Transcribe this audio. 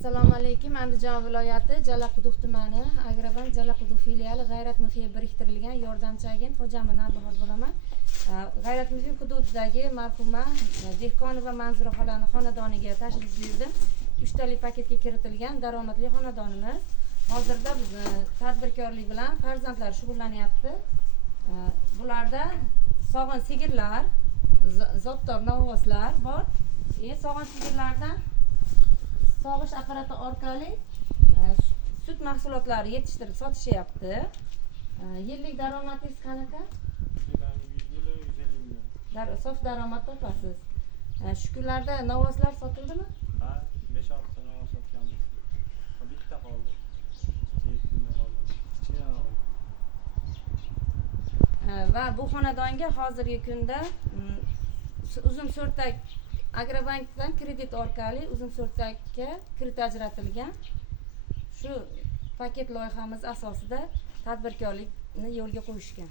Assalomu alaykum. Andijon viloyati Jalaquduq tumani Agrobank Jalaquduq filiali G'ayrat Muhiy biriktirilgan yordamchi agent Xo'jamin Abduxor bo'laman. G'ayrat Muhiy hududidagi marhuma Dehqonova Manzura xolani xonadoniga tashrif buyurdim. 3 tali paketga kiritilgan daromadli xonadonimiz. Hozirda tadbirkorlik bilan farzandlar shug'ullanyapti. Bularda sog'in sigirlar, zotdor novvoslar bor. Sog'in sigirlardan sog'ish apparati orqali sut mahsulotlari yetishtirib sotishyapti. Yillik daromadingiz qanaqa? Sof daromad topasiz. Shu kunlarda novvoslar sotildimi? Ha, 5-6 ta novvos sotganmiz. Bitta qoldi. Va bu xonadonga hozirgi kunda uzun so'rtak Agrobankdan kredit orqali uzun so'rtakka kredit ajratilgan. Shu paket loyihamiz asosida tadbirkorlikni yo'lga qo'yishgan.